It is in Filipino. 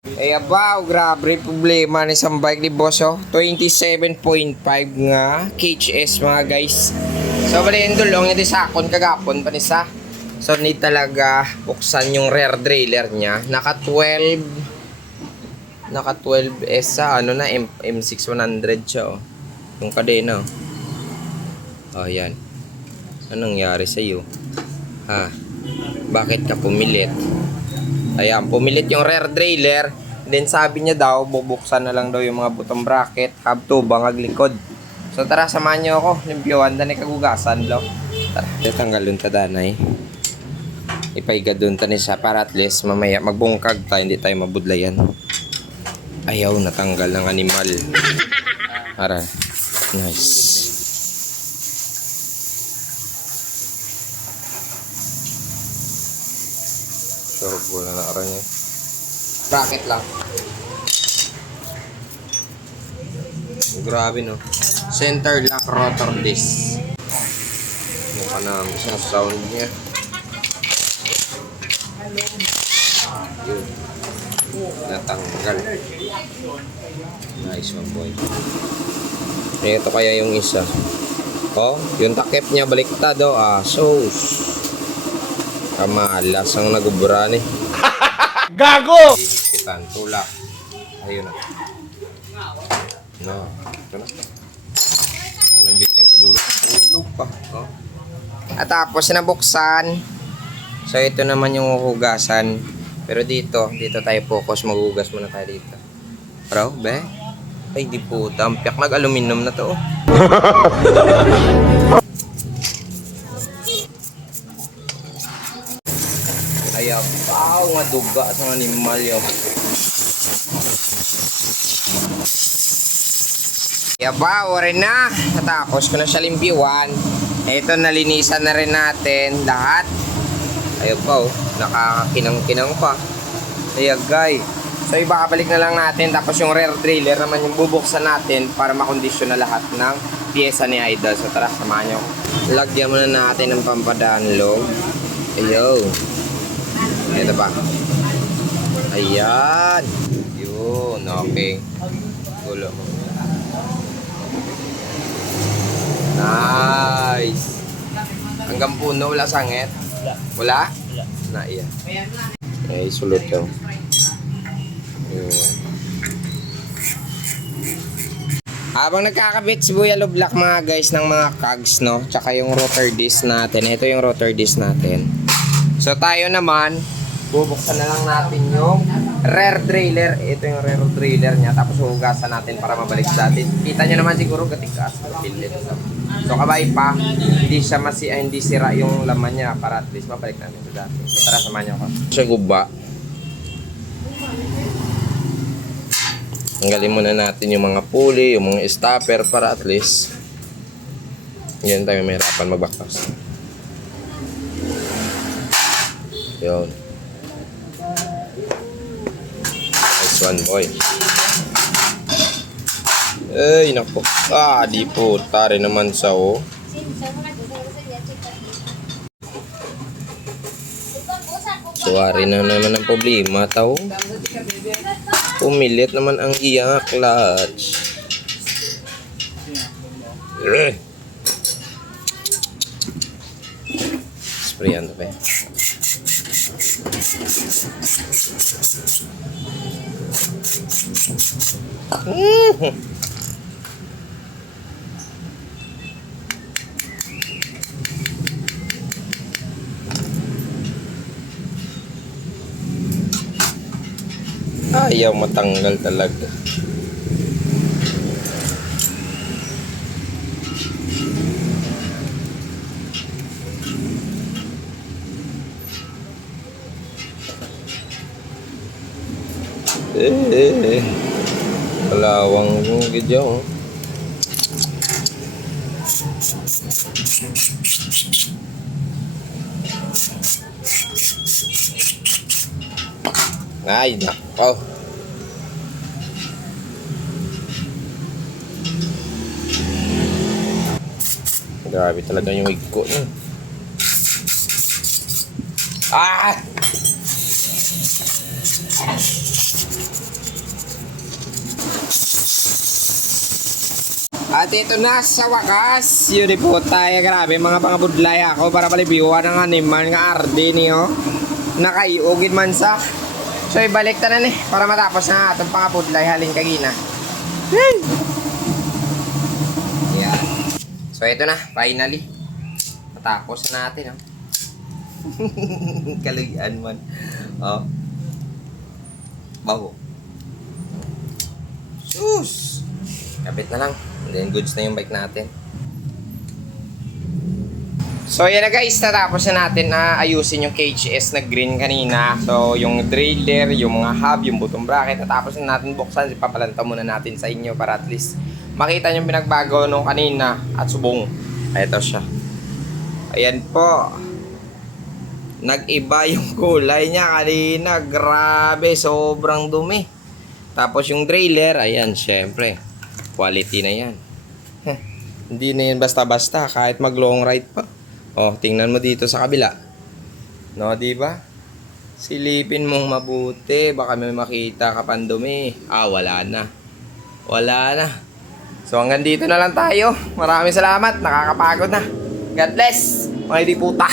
Ay abaw, grabe problema ni isang bike ni boss oh. 27.5 nga KHS mga guys. So bali yung dulong yung sakon kagapon pa ni sa. So need talaga buksan yung rear derailleur niya. Naka 12S sa ano na M6100 siya oh. Yung kadena oh. Oh yan. Anong nangyari sa iyo? Ha? Bakit ka pumilit? Ayan, pumilit yung rear derailleur. Then sabi niya daw, bubuksan na lang daw yung mga butong bracket, hub to, bangag likod. So tara, samahan niyo ako. Limpyohan, danay kagugasan, lo. Tara, tanggal dun ta danay. Ipaiga dun ta siya para at least mamaya magbungkag tayo, hindi tayo mabudlayan. Ayaw, natanggal ng animal. Tara, nice. Turbo na nakaraan niya. Bracket lang. Grabe no. Center lock rotor disc. Mukha namin siya sound niya. Yun. Natanggal. Nice one boy. Ito kaya yung isa. Oh, yung takip niya baliktad oh. Sos. Kamalas ang nagubura ni. Gago! Hihikitan, tulak. Ayun na. No, ito na. Anong bilang sa dulo? Tulog pa. Oh. At tapos nabuksan. So ito naman yung hugasan. Pero dito tayo focus. Maghugas muna tayo dito. Bro, be? Ay, di po. Tampiak. Nag-aluminum na to. Ayaw, wow, nga duga sa animal yun. Yabaw, rin na. Natapos ko na siya limpiwan. Ito, nalinisan na rin natin lahat. Ayaw pa, oh. Nakakakinang-kinang pa. Ayaw, guys. So, ibakabalik na lang natin. Tapos yung rear derailleur naman yung bubuksan natin para makondisyon na lahat ng pyesa ni Idol. So, tara, samahan nyo. Lagyan muna natin ng pampadanlog. Ayaw. Ito pa. Ayan. Yun. Okay. Gulo. Nice. Hanggang puno. Wala sangit? Wala? Na iya. Ay, sulot yun. Yun. Habang nagkakabit si Buya Lublak mga guys ng mga cogs, no? Tsaka yung rotor disc natin. Ito yung rotor disc natin. So tayo naman, bubuksan na lang natin yung rear derailleur. Ito yung rear derailleur niya. Tapos hugasan natin para mabalik sa atin. Kita nyo naman siguro gatikas. So kabay pa, hindi sira yung laman niya para at least mabalik natin sa dati. So tara, samahan nyo ako. Sa guba. Tanggalin muna natin yung mga pulley, yung mga stopper para at least yan tayo mahirapan magbaktas. Yun. Nice one, boy. Ay, naku. Di po. Tari naman sa oh. Suwari na naman ang problema, tao. Pumilit naman ang iyang clutch. Sprayan to pa eh. Ayaw matanggal talaga. Kalawang yung video. Ay, nako. Grabe talaga yung wig ko. Ah! At ito na sa wakas. Yun po tayo. Grabe mga pangabudlay ako para palibiwan ng animan nga arde niyo. Nakaiugin man sa. So ibalik ta na ni para matapos na itong pangabudlay halin kagina. Yan. So ito na. Finally. Matapos na natin. Oh. Kaluyan man. Oh. Bago. Sus! Kapit na lang. And then goods na yung bike natin. So yan na guys, natapos na natin na ayusin yung KHS na green kanina. So yung derailleur, yung mga hub, yung bottom bracket, natapos na natin buksan. Ipapalanta muna natin sa inyo para at least makita nyo pinagbago nung kanina at subong. Ito siya. Ayan po. Nag-iba yung kulay niya kanina. Grabe, sobrang dumi. Tapos yung derailleur, ayan, syempre. Quality na yan. Hindi na yan basta-basta kahit mag long ride pa. Oh, tingnan mo dito sa kabila. No, di ba? Silipin mong mabuti, baka may makita ka pang dumi. Ah, wala na. Wala na. So hanggang dito na lang tayo. Maraming salamat, nakakapagod na. God bless, mga hindi puta.